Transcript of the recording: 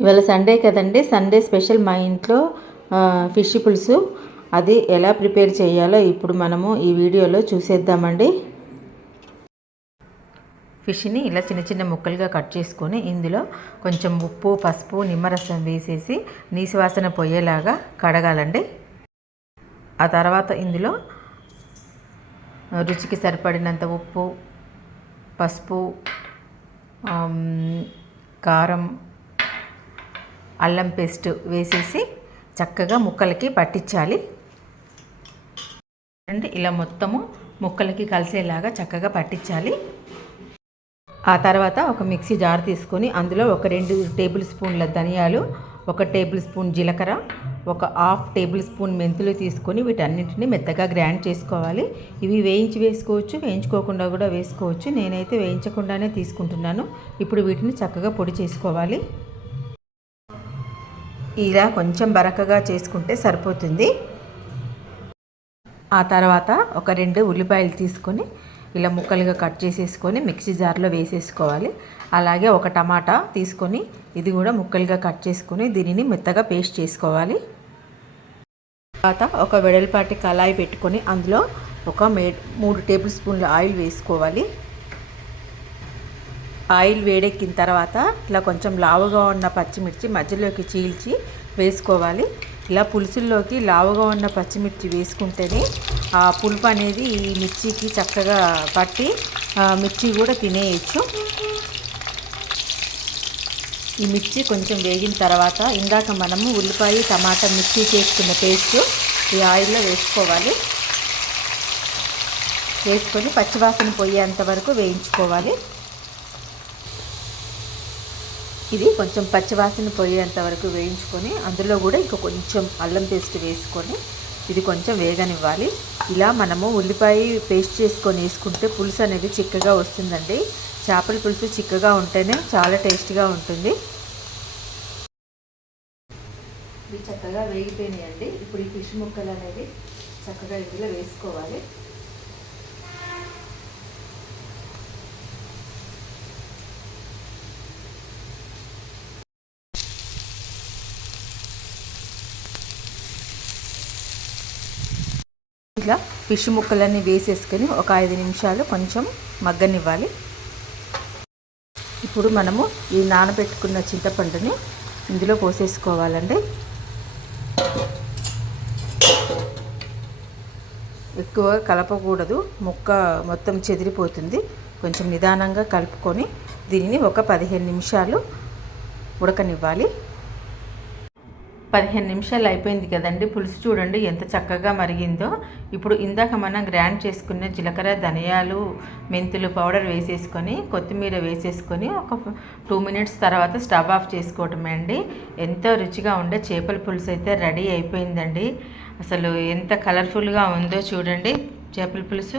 ఇవాళ సండే కదండి. Sunday special మా ఇంట్లో ఫిష్ పులుసు. అది ఎలా ప్రిపేర్ చేయాలో ఇప్పుడు మనము ఈ వీడియోలో చూసేద్దామండి. ఫిష్ని ఇలా చిన్న చిన్న ముక్కలుగా కట్ చేసుకొని ఇందులో కొంచెం ఉప్పు పసుపు నిమ్మరసం వేసేసి నీసువాసన పోయేలాగా కడగాలండి. ఆ తర్వాత ఇందులో రుచికి సరిపడినంత ఉప్పు పసుపు కారం అల్లం పేస్ట్ వేసేసి చక్కగా ముక్కలకి పట్టించాలి. అంటే ఇలా మొత్తము ముక్కలకి కలిసేలాగా చక్కగా పట్టించాలి. ఆ తర్వాత ఒక మిక్సీ జార్ తీసుకొని అందులో ఒక రెండు టేబుల్ స్పూన్ల ధనియాలు ఒక టేబుల్ స్పూన్ జీలకర్ర ఒక హాఫ్ టేబుల్ స్పూన్ మెంతులు తీసుకొని వీటన్నింటిని మెత్తగా గ్రైండ్ చేసుకోవాలి. ఇవి వేయించి వేసుకోవచ్చు వేయించుకోకుండా కూడా వేసుకోవచ్చు. నేనైతే వేయించకుండానే తీసుకుంటున్నాను. ఇప్పుడు వీటిని చక్కగా పొడి చేసుకోవాలి. ఇలా కొంచెం బరకగా చేసుకుంటే సరిపోతుంది. ఆ తర్వాత ఒక రెండు ఉల్లిపాయలు తీసుకొని ఇలా ముక్కలుగా కట్ చేసేసుకొని మిక్సీ జార్లో వేసేసుకోవాలి. అలాగే ఒక టమాటా తీసుకొని ఇది కూడా ముక్కలుగా కట్ చేసుకొని దీనిని మెత్తగా పేస్ట్ చేసుకోవాలి. తర్వాత ఒక వెడల్పాటి కళాయి పెట్టుకొని అందులో ఒక మే మూడు టేబుల్ స్పూన్ల ఆయిల్ వేసుకోవాలి. ఆయిల్ వేడెక్కిన తర్వాత ఇలా కొంచెం లావుగా ఉన్న పచ్చిమిర్చి మధ్యలోకి చీల్చి వేసుకోవాలి. ఇలా పులుసుల్లోకి లావుగా ఉన్న పచ్చిమిర్చి వేసుకుంటేనే ఆ పులుపు అనేది ఈ మిర్చికి చక్కగా పట్టి మిర్చి కూడా తినేయచ్చు. ఈ మిర్చి కొంచెం వేగిన తర్వాత ఇందాక మనము ఉల్లిపాయ టమాటా మిర్చి చేసుకున్న పేస్ట్ ఈ ఆయిల్లో వేసుకోవాలి. వేసుకొని పచ్చివాసన పోయేంత వరకు వేయించుకోవాలి. ఇది కొంచెం పచ్చివాసన పోయేంత వరకు వేయించుకొని అందులో కూడా ఇంకా కొంచెం అల్లం పేస్ట్ వేసుకొని ఇది కొంచెం వేగనివ్వాలి. ఇలా మనము ఉల్లిపాయ పేస్ట్ చేసుకొని వేసుకుంటే పులుసు అనేది చిక్కగా వస్తుందండి. చేపల పులుసు చిక్కగా ఉంటేనే చాలా టేస్ట్గా ఉంటుంది. ఇవి చక్కగా వేగిపోయినాయండి. ఇప్పుడు ఈ ఫిష్ ముక్కలు అనేవి చక్కగా ఇందులో వేసుకోవాలి. ఇట్లా ఫిష్ ముక్కలన్నీ వేసేసుకొని ఒక ఐదు నిమిషాలు కొంచెం మగ్గనివ్వాలి. ఇప్పుడు మనము ఈ నానబెట్టుకున్న చింతపండుని ఇందులో పోసేసుకోవాలండి. ఎక్కువ కలపకూడదు. ముక్క మొత్తం చెదిరిపోతుంది. కొంచెం నిదానంగా కలుపుకొని దీనిని ఒక పదిహేను నిమిషాలు ఉడకనివ్వాలి. పదిహేను నిమిషాలు అయిపోయింది కదండి. పులుసు చూడండి ఎంత చక్కగా మరిగిందో. ఇప్పుడు ఇందాక మనం గ్రాండ్ చేసుకున్న జీలకర్ర ధనియాలు మెంతులు పౌడర్ వేసేసుకొని కొత్తిమీర వేసేసుకొని ఒక టూ మినిట్స్ తర్వాత స్టవ్ ఆఫ్ చేసుకోవటమే అండి. ఎంతో రుచిగా ఉండే చేపల పులుసు అయితే రెడీ అయిపోయిందండి. అసలు ఎంత కలర్ఫుల్గా ఉందో చూడండి చేపల పులుసు.